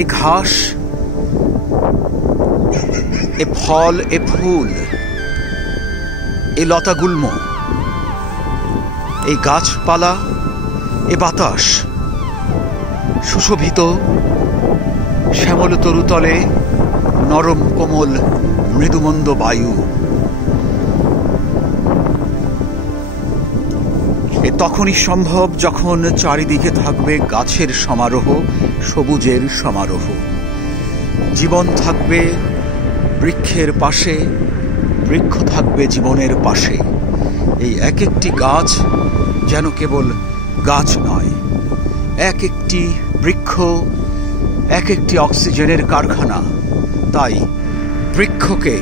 এ ঘাস, এ ফল, এ ফুল, এ লতাগুল্ম, এই গাছপালা, এ বাতাস, সুশোভিত শ্যামল তরুতলে নরম কোমল মৃদুমন্দ বায়ু, এ তখনই সম্ভব যখন চারিদিকে থাকবে গাছের সমারোহ, সবুজের সমারোহ। জীবন থাকবে বৃক্ষের পাশে, বৃক্ষ থাকবে জীবনের পাশে। এই এক একটি গাছ যেন কেবল গাছ নয়, এক একটি বৃক্ষ এক একটি অক্সিজেনের কারখানা। তাই বৃক্ষকে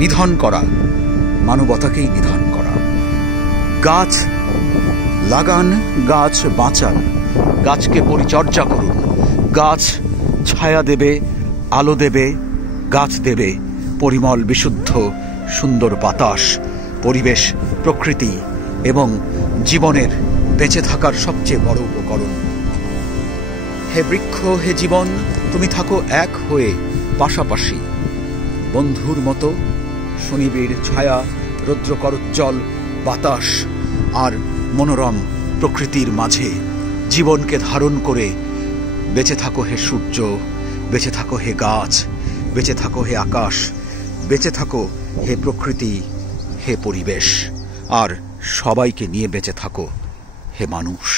নিধন করা মানবতাকেই নিধন করা। গাছ লাগান, গাছ বাঁচান, গাছকে পরিচর্যা করুন। গাছ ছায়া দেবে, আলো দেবে, গাছ দেবে পরিমল বিশুদ্ধ সুন্দর বাতাস, পরিবেশ, প্রকৃতি এবং জীবনের বেঁচে থাকার সবচেয়ে বড় উপকরণ। হে বৃক্ষ, হে জীবন, তুমি থাকো এক হয়ে পাশাপাশি, বন্ধুর মতো সুনিবিড় ছায়া, রৌদ্রকরোজ্জ্বল বাতাস আর মনোরম প্রকৃতির মাঝে জীবনকে ধারণ করে বেঁচে থাকো হে সূর্য, বেঁচে থাকো হে গাছ, বেঁচে থাকো হে আকাশ, বেঁচে থাকো হে প্রকৃতি, হে পরিবেশ, আর সবাইকে নিয়ে বেঁচে থাকো হে মানুষ।